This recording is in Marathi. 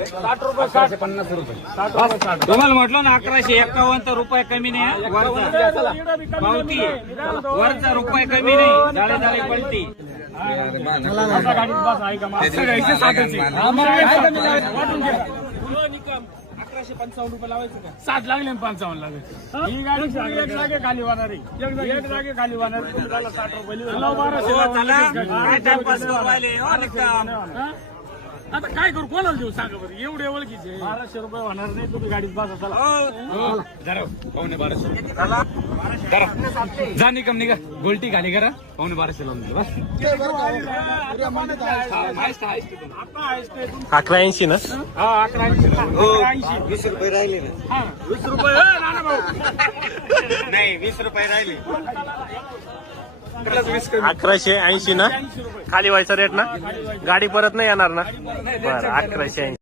₹50 तुम्हाला म्हटलं ना 1151 रुपये कमी नाही. वरचा पावती वरचा रुपये कमी नाही. जाळे जाळे पलटी गाडीत बस आहे का ₹1155 लावायचं का 7 लागले 55 लागले. ही गाडी एक जागे खाली वाहणार आहे. एक जागे खाली वाहणार आहे. तुम्हाला ₹60 आता काय करू कोणाला देऊ सांगा बरं. एवढे ओळखीचे ₹1200 होणार नाही. तुम्ही गाडीत बसा चला. जा निकम निघा. गोलटी खाली करा. ₹1200 लावून दे बस. 1180 ना. हा 1180. 20 रुपये राहिले ना. हा 20 रुपये नाना भाऊ. नाही 20 रुपये राहिले. 1180 ना. खाली व्हायचा रेट ना. गाडी परत नाही येणार ना. बरं 1180.